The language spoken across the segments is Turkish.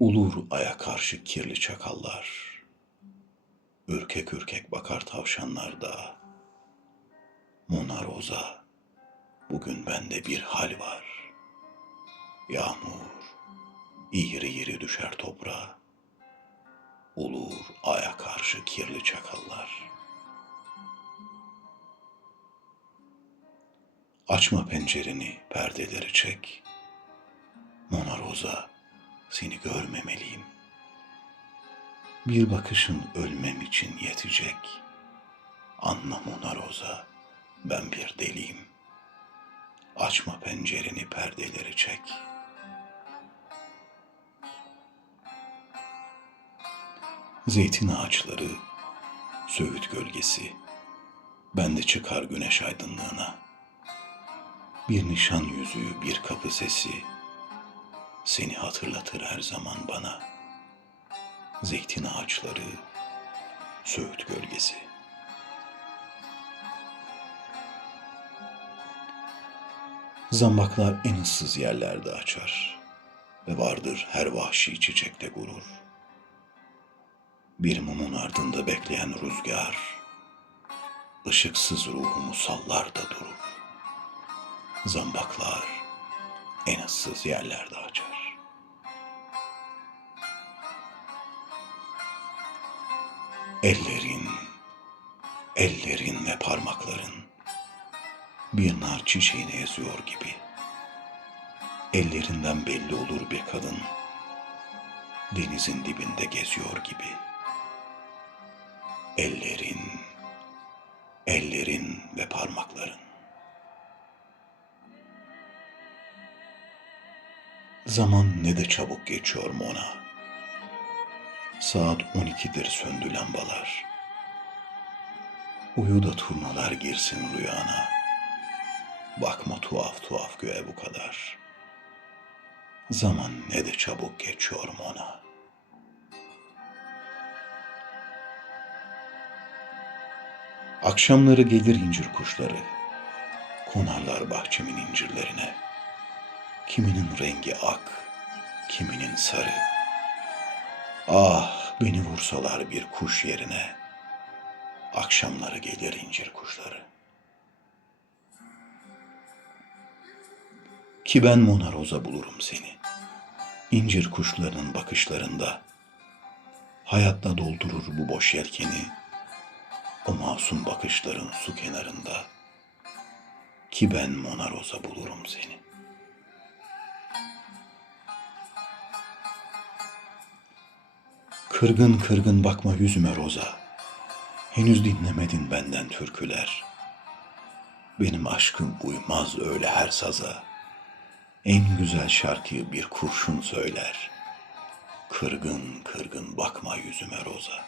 Ulur aya karşı kirli çakallar. Ürkek ürkek bakar tavşanlar da. Mona Rosa, bugün bende bir hal var. Yağmur, iğri iğri düşer toprağa. Ulur aya karşı kirli çakallar. Açma pencereni, perdeleri çek. Mona Rosa, seni görmemeliyim. Bir bakışın ölmem için yetecek. Anla Mona Rosa, ben bir deliyim. Açma pencereni, perdeleri çek. Zeytin ağaçları, söğüt gölgesi, ben de çıkar güneş aydınlığına. Bir nişan yüzüğü, bir kapı sesi, seni hatırlatır her zaman bana. Zeytin ağaçları, söğüt gölgesi. Zambaklar en ıssız yerlerde açar ve vardır her vahşi çiçekte gurur. Bir mumun ardında bekleyen rüzgar, ışıksız ruhumu sallar da durur. Zambaklar en ıssız yerlerde açar. Ellerin, ellerin ve parmakların bir nar çiçeğini eziyor gibi. Ellerinden belli olur bir kadın denizin dibinde geziyor gibi. Ellerin, ellerin ve parmakların. Zaman ne de çabuk geçiyor Mona. Saat 12'dir söndü lambalar. Uyu da turnalar girsin rüyana. Bakma tuhaf tuhaf göğe bu kadar. Zaman ne de çabuk geçiyor Mona. Akşamları gelir incir kuşları. Konarlar bahçemin incirlerine. Kiminin rengi ak, kiminin sarı. Ah beni vursalar bir kuş yerine. Akşamları gelir incir kuşları. Ki ben Mona Rosa bulurum seni. İncir kuşlarının bakışlarında. Hayatta doldurur bu boş yelkeni. O masum bakışların su kenarında. Ki ben Mona Rosa bulurum seni. Kırgın kırgın bakma yüzüme Roza. Henüz dinlemedin benden türküler. Benim aşkım uymaz öyle her saza. En güzel şarkıyı bir kurşun söyler. Kırgın kırgın bakma yüzüme Roza.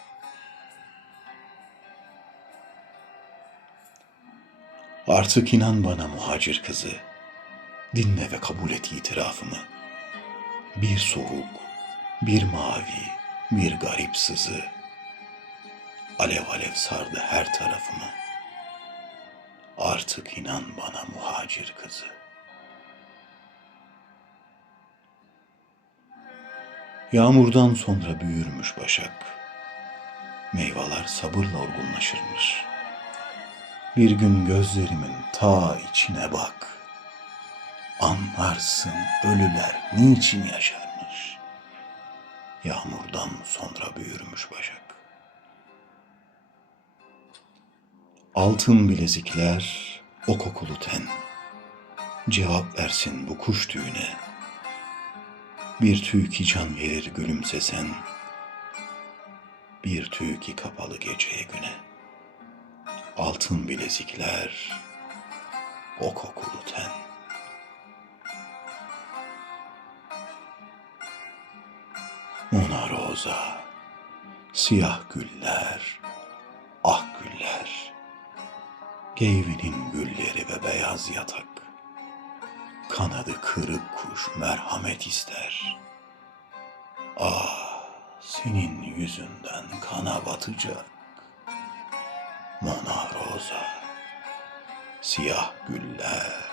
Artık inan bana muhacir kızı. Dinle ve kabul et itirafımı. Bir soğuk, bir mavi, bir garip sızı. Alev alev sardı her tarafımı. Artık inan bana muhacir kızı. Yağmurdan sonra büyürmüş başak. Meyveler sabırla olgunlaşırmış. Bir gün gözlerimin ta içine bak. Anlarsın ölüler niçin yaşarmış. Yağmurdan sonra büyürmüş başak. Altın bilezikler, o kokulu ten. Cevap versin bu kuş tüyüne. Bir tüy ki can verir gülümsesen. Bir tüy ki kapalı geceye güne. Altın bilezikler, o kokulu ten. Mona Rosa, siyah güller, ak güller, Geyvinin gülleri ve beyaz yatak, kanadı kırık kuş merhamet ister. Ah, senin yüzünden kana batacak. Mona Rosa, siyah güller,